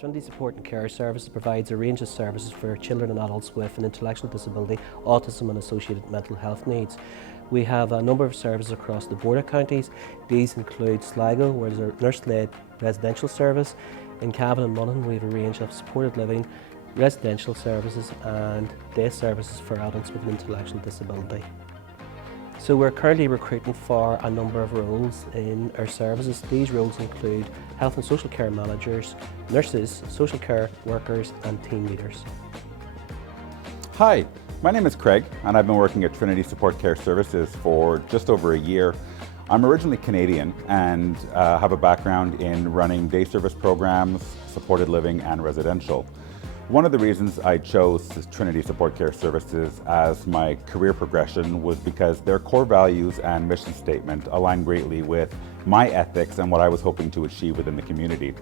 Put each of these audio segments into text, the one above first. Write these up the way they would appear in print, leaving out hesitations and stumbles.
Trinity Support and Care Services provides a range of services for children and adults with an intellectual disability, autism and associated mental health needs. We have a number of services across the border counties. These include Sligo, where there's a nurse-led residential service. In Cavan and Monaghan we have a range of supported living, residential services and day services for adults with an intellectual disability. So we're currently recruiting for a number of roles in our services. These roles include health and social care managers, nurses, social care workers and team leaders. Hi, my name is Craig and I've been working at Trinity Support Care Services for just over a year. I'm originally Canadian and have a background in running day service programs, supported living and residential. One of the reasons I chose Trinity Support Care Services as my career progression was because their core values and mission statement align greatly with my ethics and what I was hoping to achieve within the community.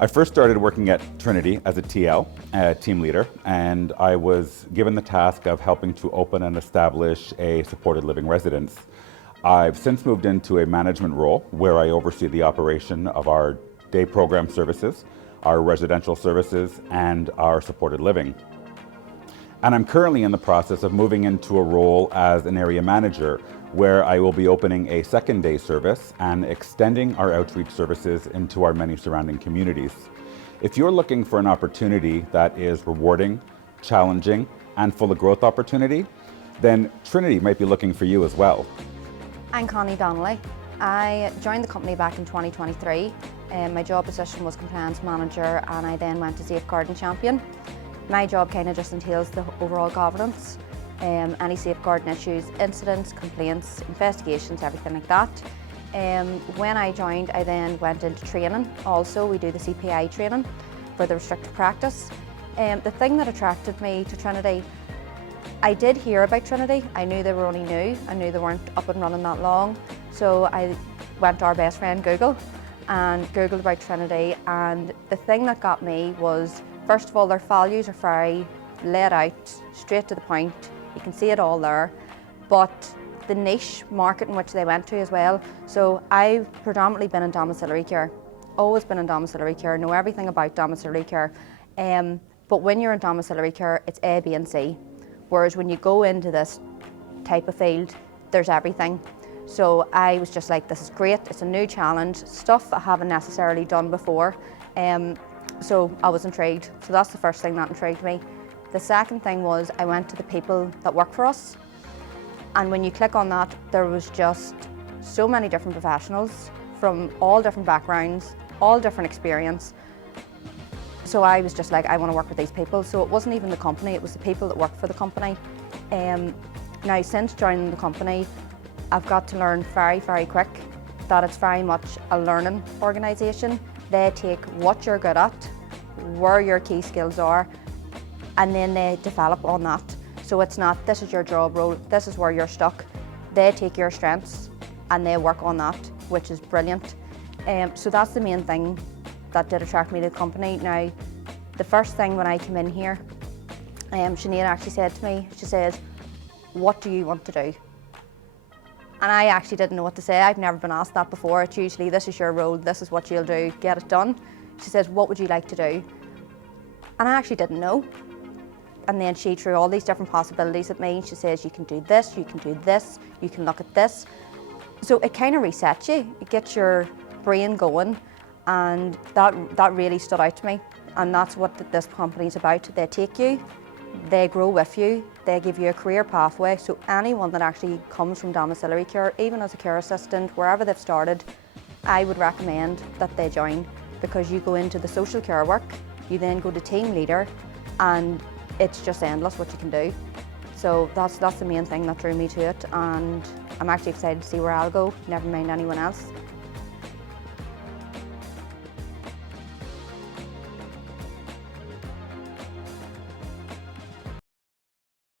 I first started working at Trinity as a TL, team leader, and I was given the task of helping to open and establish a supported living residence. I've since moved into a management role where I oversee the operation of our day program services, our residential services, and our supported living. And I'm currently in the process of moving into a role as an area manager where I will be opening a second day service and extending our outreach services into our many surrounding communities. If you're looking for an opportunity that is rewarding, challenging, and full of growth opportunity, then Trinity might be looking for you as well. I'm Connie Donnelly. I joined the company back in 2023. My job position was compliance manager and I then went to safeguarding champion. My job kind of just entails the overall governance, any safeguarding issues, incidents, complaints, investigations, everything like that. When I joined, I then went into training. Also, we do the CPI training for the restricted practice. The thing that attracted me to Trinity, I did hear about Trinity. I knew they were only new. I knew they weren't up and running that long. So I went to our best friend Google and Googled about Trinity, and the thing that got me was, first of all, their values are very laid out, straight to the point. You can see it all there. But the niche market in which they went to as well. So I've predominantly been in domiciliary care, always been in domiciliary care, know everything about domiciliary care. But when you're in domiciliary care, it's A, B and C. Whereas when you go into this type of field, there's everything. So I was just like, this is great, it's a new challenge, stuff I haven't necessarily done before. So I was intrigued. So that's the first thing that intrigued me. The second thing was I went to the people that work for us. And when you click on that, there was just so many different professionals from all different backgrounds, all different experience. So I was just like, I want to work with these people. So it wasn't even the company, it was the people that work for the company. Now, since joining the company, I've got to learn very, very quick that it's very much a learning organisation. They take what you're good at, where your key skills are, and then they develop on that. So it's not, this is your job role, this is where you're stuck. They take your strengths and they work on that, which is brilliant. So that's the main thing that did attract me to the company. Now, the first thing when I came in here, Sinead actually said to me, she said, what do you want to do? And I actually didn't know what to say. I've never been asked that before. It's usually, this is your role, this is what you'll do, get it done. She says, what would you like to do? And I actually didn't know. And then she threw all these different possibilities at me. She says, you can do this, you can do this, you can look at this. So it kind of resets you. It gets your brain going. And that really stood out to me. And that's what this company's about. They take you, they grow with you, they give you a career pathway. So anyone that actually comes from domiciliary care, even as a care assistant, wherever they've started, I would recommend that they join, because you go into the social care work, you then go to team leader, and it's just endless what you can do. So that's the main thing that drew me to it, and I'm actually excited to see where I'll go, never mind anyone else.